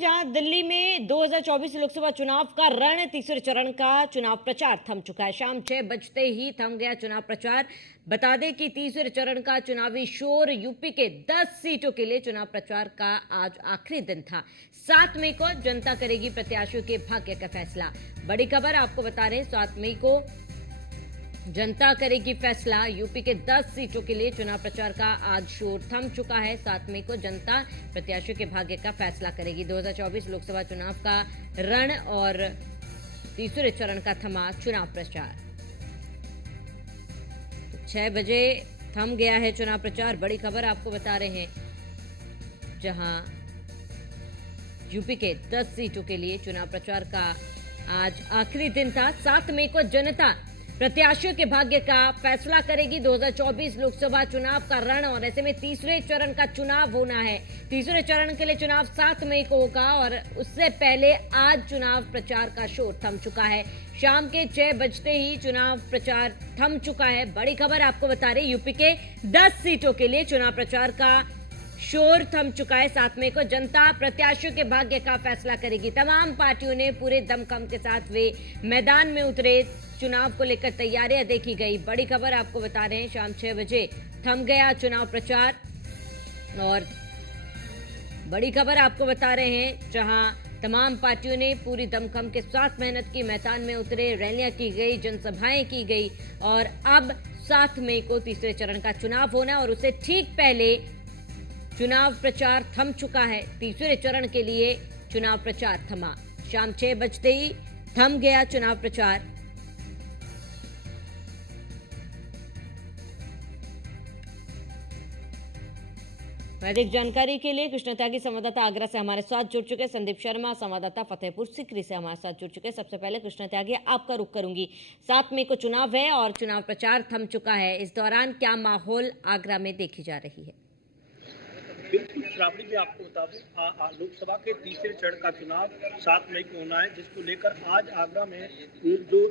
जहां दिल्ली में 2024 लोकसभा चुनाव का रण तीसरे चरण का चुनाव प्रचार थम चुका है। शाम 6 बजते ही थम गया चुनाव प्रचार। बता दें कि तीसरे चरण का चुनावी शोर यूपी के 10 सीटों के लिए चुनाव प्रचार का आज आखिरी दिन था। 7 मई को जनता करेगी प्रत्याशियों के भाग्य का फैसला। बड़ी खबर आपको बता रहे हैं, 7 मई को जनता करेगी फैसला। यूपी के 10 सीटों के लिए चुनाव प्रचार का आज शोर थम चुका है। 7 मई को जनता प्रत्याशियों के भाग्य का फैसला करेगी। 2024 लोकसभा चुनाव का रण और तीसरे चरण का थमा चुनाव प्रचार। 6 बजे थम गया है चुनाव प्रचार। बड़ी खबर आपको बता रहे हैं, जहां यूपी के 10 सीटों के लिए चुनाव प्रचार का आज आखिरी दिन था। 7 मई को जनता प्रत्याशियों के भाग्य का फैसला करेगी। 2024 लोकसभा चुनाव का रण और ऐसे में तीसरे चरण का चुनाव होना है। तीसरे चरण के लिए चुनाव 7 मई को होगा और उससे पहले आज चुनाव प्रचार का शोर थम चुका है। शाम के 6 बजते ही चुनाव प्रचार थम चुका है। बड़ी खबर आपको बता रहे, यूपी के 10 सीटों के लिए चुनाव प्रचार का शोर थम चुका है। 7 मई को जनता प्रत्याशियों के भाग्य का फैसला करेगी। तमाम पार्टियों ने पूरे दमखम के साथ वे मैदान में उतरे। चुनाव को लेकर तैयारियां देखी गई। बड़ी खबर आपको बता रहे हैं, शाम 6 बजे थम गया चुनाव प्रचार और बड़ी खबर आपको बता रहे हैं, जहां तमाम पार्टियों ने पूरी दमखम के साथ मेहनत की, मैदान में उतरे, रैलियां की गई, जनसभाएं की गई और अब 7 मई को तीसरे चरण का चुनाव होना और उससे ठीक पहले चुनाव प्रचार थम चुका है। तीसरे चरण के लिए चुनाव प्रचार थमा। शाम 6 बजते ही थम गया चुनाव प्रचार। अधिक जानकारी के लिए कृष्ण त्यागी संवाददाता आगरा से हमारे साथ जुड़ चुके संदीप शर्मा संवाददाता फतेहपुर सीकरी से हमारे साथ जुड़ चुके। सबसे पहले कृष्ण त्यागी, आपका रुख करूंगी। 7 मई को चुनाव है और चुनाव प्रचार थम चुका है। इस दौरान क्या माहौल आगरा में देखी जा रही है? बिल्कुल श्रावणी जी, आपको बता दूं, लोकसभा के तीसरे चरण का चुनाव 7 मई को होना है, जिसको लेकर आज आगरा में जो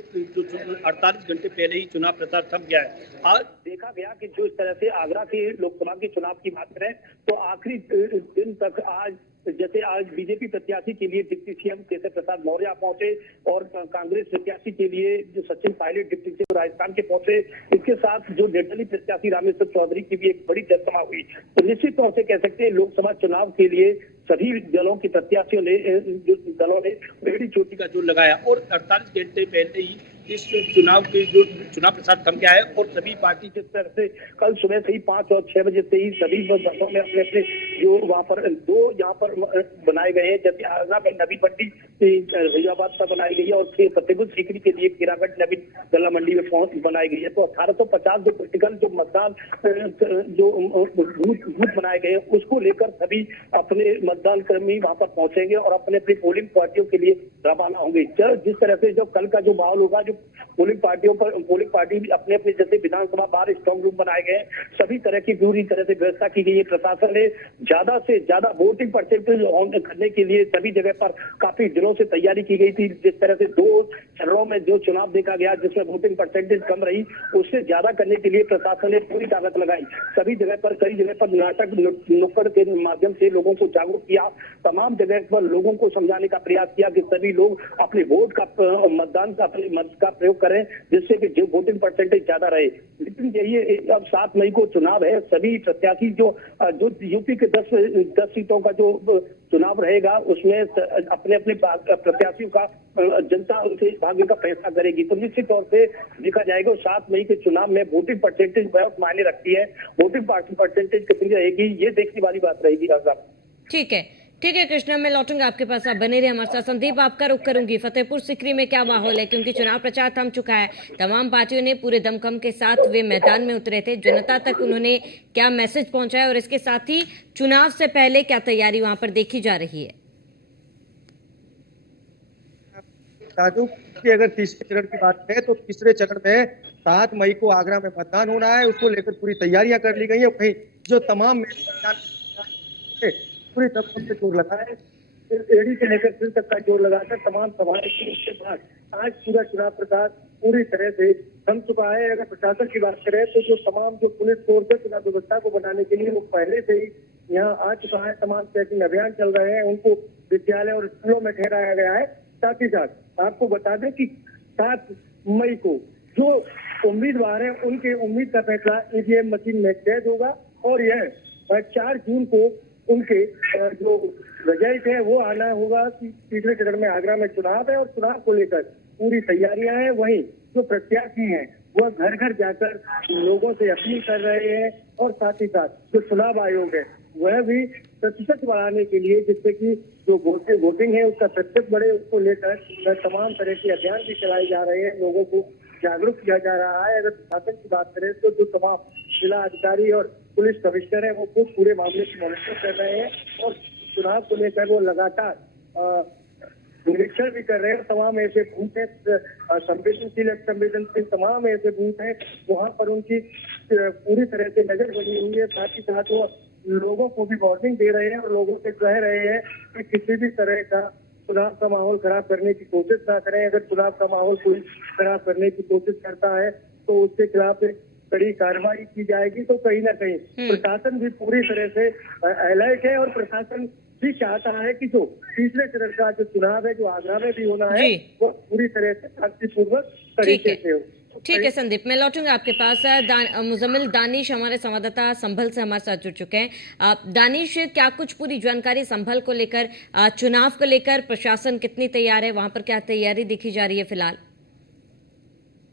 48 घंटे पहले ही चुनाव प्रचार थम गया है। आज देखा गया कि जो इस तरह से आगरा के लोकसभा के चुनाव की बात करें तो आखिरी दिन तक आज जैसे आज बीजेपी प्रत्याशी के लिए डिप्टी सीएम केशव प्रसाद मौर्य पहुंचे और कांग्रेस प्रत्याशी के लिए जो सचिन पायलट डिप्टी सीएम राजस्थान के पहुंचे। इसके साथ जो निर्दलीय प्रत्याशी रामेश्वर चौधरी की भी एक बड़ी जनसभा हुई। तो निश्चित तौर से कह सकते हैं, लोकसभा चुनाव के लिए सभी दलों के प्रत्याशियों ने बेड़ी चोटी का जोर लगाया और 48 घंटे पहले ही इस चुनाव के जो चुनाव प्रचार थम गया है और सभी पार्टी जिस तरह से कल सुबह से ही 5 और 6 बजे से ही सभी बसों में अपने अपने जो वहाँ पर 2 यहाँ पर बनाए गए हैं, जैसे आगरा में नवी मंडी फैजाबाद पर बनाई गई है और फतेहपुर सीकरी के लिए किरागढ़ नवी गला मंडी में बनाई गई है। तो 1850 जो प्रैक्टिकल जो मतदान जो बूथ बनाए गए हैं उसको लेकर सभी अपने मतदान कर्मी वहाँ पर पहुंचेंगे और अपने अपनी पोलिंग पार्टियों के लिए रवाना होंगे। जिस तरह से जो कल का जो माहौल होगा, जो पोलिंग पार्टी भी अपने अपने जैसे विधानसभा बाहर स्ट्रॉन्ग रूम बनाए गए, सभी तरह की पूरी तरह से व्यवस्था की गई है। प्रशासन ने ज्यादा से ज्यादा वोटिंग परसेंटेज करने के लिए सभी जगह पर काफी दिनों से तैयारी की गई थी। जिस तरह से 2 चरणों में जो चुनाव देखा गया जिसमें वोटिंग परसेंटेज कम रही, उससे ज्यादा करने के लिए प्रशासन ने पूरी ताकत लगाई। सभी जगह पर कई जगह पर नाटक नुक्कड़ के माध्यम से लोगों को जागरूक किया। तमाम जगह पर लोगों को समझाने का प्रयास किया कि सभी लोग अपने वोट का मतदान का अपने मत का प्रयोग करें, जिससे कि जो वोटिंग परसेंटेज ज्यादा रहे। लेकिन यही अब 7 मई को चुनाव है। सभी प्रत्याशी जो यूपी के 10 सीटों का जो चुनाव रहेगा उसमें अपने अपने प्रत्याशियों का जनता उनके भाग्य का फैसला करेगी। तो निश्चित तौर से देखा जाएगा 7 मई के चुनाव में वोटिंग परसेंटेज बहुत मायने रखती है। वोटिंग परसेंटेज कितनी रहेगी ये देखने वाली बात रहेगी। ठीक है कृष्णा, मैं लौटूंगा आपके पास, आप बने रहे हमारे साथ। संदीप, आपका रुख करूंगी। फतेहपुर सीकरी में क्या माहौल है, क्योंकि चुनाव प्रचार थम चुका है। तमाम पार्टियों ने पूरे दमखम के साथ वे मैदान में उतरे थे। जनता तक उन्होंने क्या मैसेज पहुंचाया और इसके साथ ही चुनाव से पहले क्या तैयारी वहां पर देखी जा रही है? कि अगर तीसरे चरण की बात करें तो तीसरे चरण में 7 मई को आगरा में मतदान होना है। उसको लेकर पूरी तैयारियां कर ली गई है। वहीं जो तमाम पूरी दमखम से जोर लगा है, एडी से लेकर सिर तक का जोर लगाकर तमाम सभाएं के बाद आज पूरा चुनाव प्रचार पूरी तरह से थम चुका है। अगर प्रशासन की बात करें तो जो तमाम जो पुलिस फोर्स है चुनाव व्यवस्था को बनाने के लिए वो पहले से ही यहाँ आ चुका है। तमाम चेकिंग अभियान चल रहे हैं, उनको विद्यालय और स्कूलों में ठहराया गया है। साथ ही साथ आपको बता दें कि 7 मई को जो उम्मीदवार हैं उनके उम्मीद का फैसला ईवीएम मशीन में कैद होगा और यह 4 जून को उनके जो रिजल्ट है वो आना होगा कि तीसरे चरण में आगरा में चुनाव है और चुनाव को लेकर पूरी तैयारियां हैं। वहीं जो प्रत्याशी हैं वह घर घर जाकर लोगों से अपील कर रहे हैं और साथ ही साथ जो चुनाव आयोग है वह भी प्रतिशत बढ़ाने के लिए, जिससे कि जो वोटिंग है उसका प्रतिशत बढ़े, उसको लेकर तमाम तरह के अभियान भी चलाए जा रहे हैं। लोगों को जागरूक किया जा रहा है। अगर प्रशासन की बात करें तो जो तमाम जिला अधिकारी और पुलिस कमिश्नर है वो खुद पूरे मामले की मॉनिटर कर रहे हैं और चुनाव को लेकर वो लगातार निरीक्षण भी कर रहे हैं। तमाम ऐसे बूथ है संवेदनशील तमाम ऐसे बूथ हैं वहाँ पर उनकी पूरी तरह से नजर बनी हुई है। साथ ही साथ वो लोगों को भी वार्निंग दे रहे हैं और लोगों से कह रहे हैं कि किसी भी तरह का चुनाव का माहौल खराब करने की कोशिश ना करें। अगर चुनाव का माहौल कोई खराब करने की कोशिश करता है तो उसके खिलाफ कड़ी कार्रवाई की जाएगी। तो कहीं ना कहीं प्रशासन भी पूरी तरह से अलर्ट है और प्रशासन भी चाहता है कि जो तीसरे चरण का जो चुनाव है जो आगरा में भी होना है वो पूरी तरह से शांतिपूर्वक तरीके से हो। ठीक है संदीप, मैं लौटूंगा आपके पास। मुजम्मिल दानिश हमारे संवाददाता संभल से हमारे साथ जुड़ चुके हैं। दानिश, क्या कुछ पूरी जानकारी संभल को लेकर, चुनाव को लेकर प्रशासन कितनी तैयार है, वहां पर क्या तैयारी देखी जा रही है फिलहाल?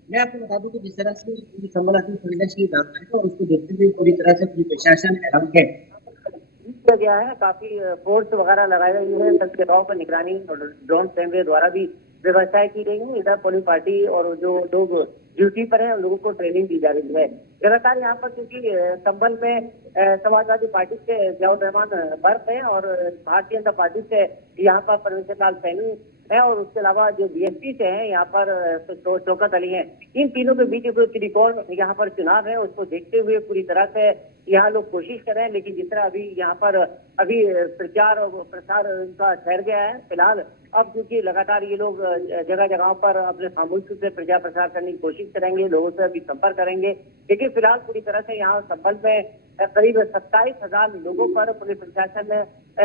मैं आपको बता दूं कि जिस तरह से पूरी संभल संवेदनशील इलाका है और उसको देखते हुए पूरी तरह से पूरी प्रशासन अलर्ट है किया गया है। काफी फोर्स वगैरह लगाई गई है, सब जगहों पर निगरानी और ड्रोन कैमरे द्वारा भी व्यवस्थाएं की गई है। इधर पोलिंग पार्टी और जो लोग ड्यूटी पर है उन लोगों को ट्रेनिंग दी जा रही है। लगातार यहाँ पर क्योंकि संभल में समाजवादी पार्टी से जियाउर रहमान बर्फ है और भारतीय जनता पार्टी से यहाँ पर परमेश्वर लाल सैनी है और उसके अलावा जो बीएसपी से है यहाँ पर शौकत अली है। इन तीनों के बीच जो त्रिकोण यहाँ पर चुनाव है उसको देखते हुए पूरी तरह से यहाँ लोग कोशिश कर रहे हैं। लेकिन जिस तरह अभी यहाँ पर अभी प्रचार और प्रसार उनका ठहर गया है फिलहाल, अब क्योंकि लगातार ये लोग जगह जगहों पर अपने सामूहिक रूप से प्रचार प्रसार करने की कोशिश करेंगे, लोगों से अभी संपर्क करेंगे। लेकिन फिलहाल पूरी तरह से यहाँ संभल में करीब 27,000 लोगों पर पुलिस प्रशासन ने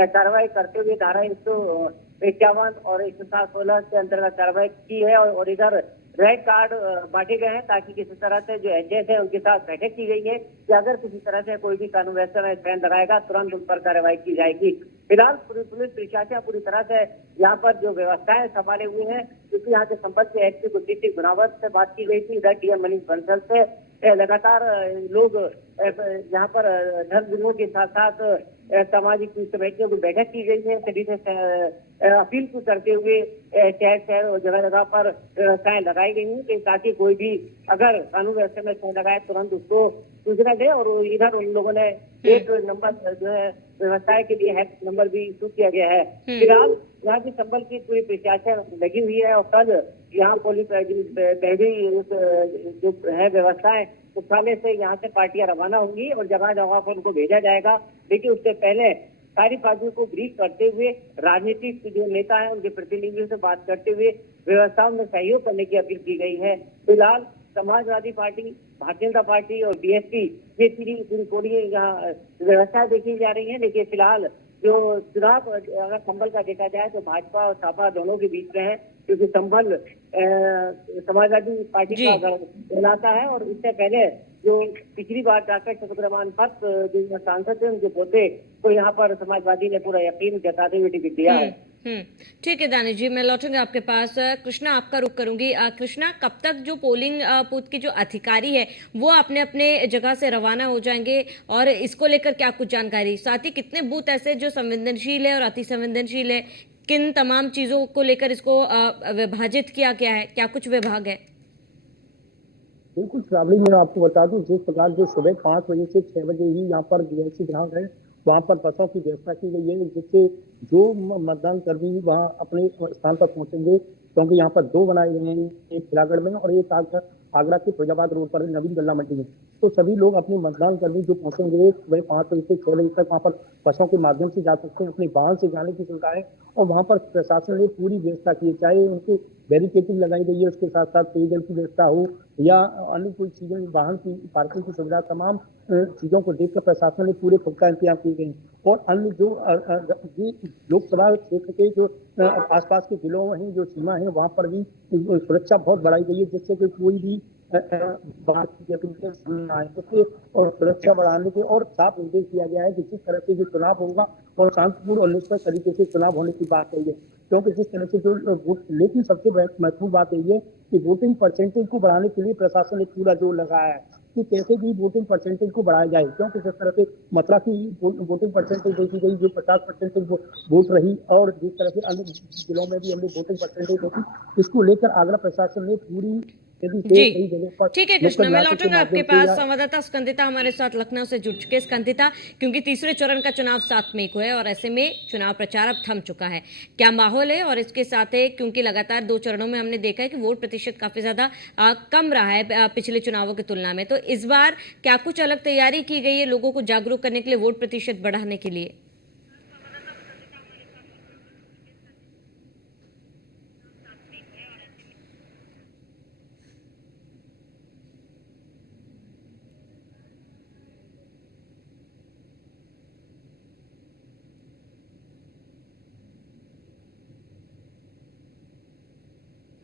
कार्रवाई करते हुए धारा 151 और 116 के अंतर्गत कार्रवाई की है और इधर रेड कार्ड बांटे गए हैं ताकि किसी तरह से जो एजेंट है उनके साथ बैठक की गई है कि अगर किसी तरह से कोई भी कानून व्यवस्था में बैन लगाएगा तुरंत उन पर कार्रवाई की जाएगी। फिलहाल पुलिस प्रशासन पूरी तरह से यहाँ पर जो व्यवस्थाएं संभाले हुए हैं, क्योंकि यहाँ के संपर्क के एसपी गुरदीप सिंह गुनावत से बात की गई थी, इधर डीएम मनीष बंसल से लगातार लोग यहाँ पर धर्म गुरुओं के साथ साथ सामाजिक कमेटियों की बैठक की गई है। सभी से अपील करते हुए शहर शहर और जगह जगह पर व्यवस्थाएं लगाई गई हैं ताकि कोई भी अगर कानून व्यवस्था में सही लगाए तुरंत उसको सूचना दे। और इधर उन लोगों ने एक नंबर जो है व्यवस्थाएं के लिए हेल्प नंबर भी इशू किया गया है। फिलहाल यहाँ की संभल की पूरी प्रशासन लगी हुई है और कल यहाँ पुलिस पहली जो है व्यवस्थाएं मुख्यालय से यहाँ से पार्टियां रवाना होंगी और जगह जगह पर उनको भेजा जाएगा। लेकिन उससे पहले सारी पार्टियों को ब्रीफ करते हुए राजनीतिक जो नेता हैं उनके प्रतिनिधियों से बात करते हुए व्यवस्थाओं में सहयोग करने की अपील की गई है। फिलहाल समाजवादी पार्टी, भारतीय जनता पार्टी और बीएसपी ये पूरी कोड़ी यहाँ व्यवस्था देखी जा रही है। लेकिन फिलहाल जो चुनाव अगर संभल का देखा जाए तो भाजपा और सपा दोनों के बीच में है, क्योंकि संभल समाजवादी पार्टी का इलाका है और इससे पहले जो पिछली बार जाकर शकुंतला भट्ट जो सांसद थे उनके पोते को यहाँ पर समाजवादी ने पूरा यकीन जताते हुए टिकट दिया है। ठीक है दानिश जी, मैं लौटूंगा आपके पास। कृष्णा, आपका रुख करूंगी। कृष्णा, कब तक जो पोलिंग बूथ के जो अधिकारी है वो अपने अपने जगह से रवाना हो जाएंगे और इसको लेकर क्या कुछ जानकारी, साथ ही कितने बूथ ऐसे जो संवेदनशील है और अति संवेदनशील है, किन तमाम चीजों को लेकर इसको विभाजित किया गया है, क्या कुछ विभाग है? बिल्कुल श्रावणी, मैं आपको बता दूं जिस प्रकार जो सुबह 5 बजे से 6 बजे ही यहाँ पर बीएमसी ग्राउंड है वहाँ पर बसों की व्यवस्था की गई है, जिससे जो मतदान कर्मी वहाँ अपने स्थान पर पहुंचेंगे, क्योंकि यहाँ पर 2 बनाए गए हैं, एक खिलागढ़ में और एक आगरा के फैजाबाद रोड पर नवीन गल्ला मंडी में। तो सभी लोग अपने मतदान कर्मी जो पहुंचेंगे सुबह 5 बजे से 6 बजे तक वहाँ पर बसों के माध्यम से जा सकते हैं, अपने वाहन से जाने की सुविधा है और वहाँ पर प्रशासन ने पूरी व्यवस्था की है, चाहे उनके बैरिकेडिंग लगाई गई है, उसके साथ साथ पेयजल की व्यवस्था हो या अन्य कोई चीजें, वाहन की पार्किंग की सुविधा, तमाम चीजों को देखकर प्रशासन ने पूरे पुख्ता इंतजाम किए गए हैं। और अन्य जो ये लोकसभा क्षेत्र के जो आसपास के जिलों हैं, जो सीमा है, वहां पर भी सुरक्षा बहुत बढ़ाई गई है, जिससे कि कोई भी बात की गतिविधियां सामने ना आए। इसलिए और सुरक्षा बढ़ाने के और साफ निर्देश दिया गया है कि जिस तरह से जो चुनाव होगा और शांतिपूर्ण और निष्पक्ष तरीके से चुनाव होने की बात कही है, क्योंकि जिस तरह से जो लेकिन सबसे महत्वपूर्ण बात यही है कि वोटिंग परसेंटेज को बढ़ाने के लिए प्रशासन ने पूरा जोर लगाया है कि कैसे भी वोटिंग परसेंटेज को बढ़ाया जाए, क्योंकि जिस तरह से मथुरा की वोटिंग परसेंटेज देखी गई जो 50% वोट रही, और जिस तरह से अन्य जिलों में भी हमने वोटिंग परसेंटेज देखी, इसको लेकर आगरा प्रशासन ने पूरी जी ठीक है कृष्णा, मैं नुक्कड़ नाटक के लौटूंगा आपके माध्यम से पास। या संवाददाता स्कंदिता हमारे साथ लखनऊ से जुड़ चुके। स्कंदिता, क्योंकि तीसरे चरण का चुनाव 7 मई को है और ऐसे में चुनाव प्रचार अब थम चुका है, क्या माहौल है? और इसके साथ है क्योंकि लगातार 2 चरणों में हमने देखा है कि वोट प्रतिशत काफी ज्यादा कम रहा है पिछले चुनावों की तुलना में, तो इस बार क्या कुछ अलग तैयारी की गई है लोगों को जागरूक करने के लिए, वोट प्रतिशत बढ़ाने के लिए?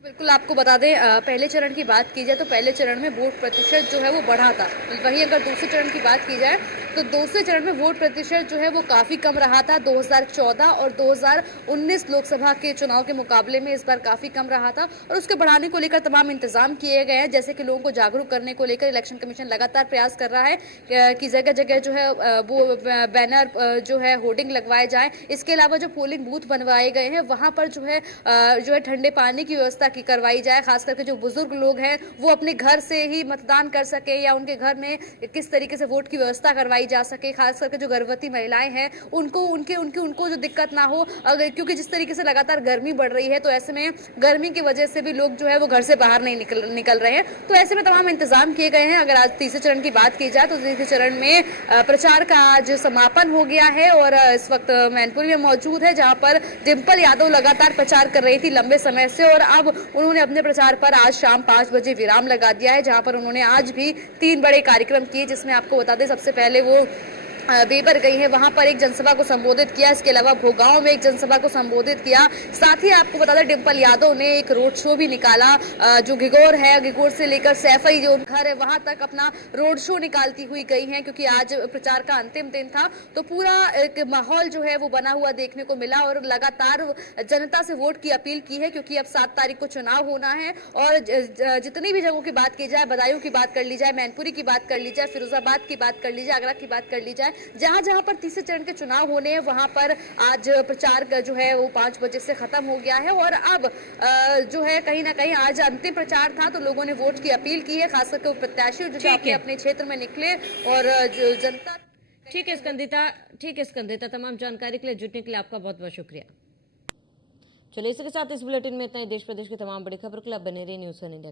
बिल्कुल आपको बता दें, पहले चरण की बात की जाए तो पहले चरण में वोट प्रतिशत जो है वो बढ़ा था। वहीं अगर दूसरे चरण की बात की जाए तो दूसरे चरण में वोट प्रतिशत जो है वो काफ़ी कम रहा था। 2014 और 2019 लोकसभा के चुनाव के मुकाबले में इस बार काफ़ी कम रहा था और उसके बढ़ाने को लेकर तमाम इंतजाम किए गए हैं। जैसे कि लोगों को जागरूक करने को लेकर इलेक्शन कमीशन लगातार प्रयास कर रहा है कि जगह जगह जो है वो बैनर जो है होर्डिंग लगवाए जाए। इसके अलावा जो पोलिंग बूथ बनवाए गए हैं वहाँ पर जो है ठंडे पानी की व्यवस्था की करवाई जाए। खास करके जो बुजुर्ग लोग हैं वो अपने घर से ही मतदान कर सके या उनके घर में किस तरीके से वोट की व्यवस्था करवाई जा सके। खास करके जो गर्भवती महिलाएं हैं उनको जो दिक्कत ना हो, अगर क्योंकि जिस तरीके से लगातार गर्मी बढ़ रही है तो ऐसे में गर्मी की वजह से भी लोग जो है वो घर से बाहर नहीं निकल रहे हैं। तो ऐसे में तमाम इंतजाम किए गए हैं। अगर आज तीसरे चरण की बात की जाए तो तीसरे चरण में प्रचार का आज समापन हो गया है और इस वक्त मैनपुरी में मौजूद है जहां पर डिंपल यादव लगातार प्रचार कर रही थी लंबे समय से और अब उन्होंने अपने प्रचार पर आज शाम 5 बजे विराम लगा दिया है, जहां पर उन्होंने आज भी 3 बड़े कार्यक्रम किए, जिसमें आपको बता दें सबसे पहले वो बेबर गई है, वहां पर एक जनसभा को संबोधित किया। इसके अलावा भोगांव में एक जनसभा को संबोधित किया। साथ ही आपको बता दें डिंपल यादव ने एक रोड शो भी निकाला जो घिगोर है, घिगोर से लेकर सैफई जो घर है वहां तक अपना रोड शो निकालती हुई गई हैं, क्योंकि आज प्रचार का अंतिम दिन था। तो पूरा एक माहौल जो है वो बना हुआ देखने को मिला और लगातार जनता से वोट की अपील की है, क्योंकि अब 7 तारीख को चुनाव होना है और जितनी भी जगहों की बात की जाए, बदायूं की बात कर ली जाए, मैनपुरी की बात कर ली जाए, फिरोजाबाद की बात कर ली जाए, आगरा की बात कर ली जाए, जहां जहां पर तीसरे चरण के चुनाव होने हैं वहां पर आज प्रचार जो है वो 5 बजे से खत्म हो गया है और अब जो है कहीं ना कहीं आज अंतिम प्रचार था तो लोगों ने वोट की अपील की है, खास करके प्रत्याशी जो अपने क्षेत्र में निकले और जनता। ठीक है स्कंदिता, तमाम जानकारी के लिए जुटने के लिए आपका बहुत बहुत शुक्रिया। चलिए इसी के साथ इस बुलेटिन में इतना ही। देश प्रदेश की तमाम बड़ी खबर के लिए आप बने रहिए न्यूज़ 1 इंडिया।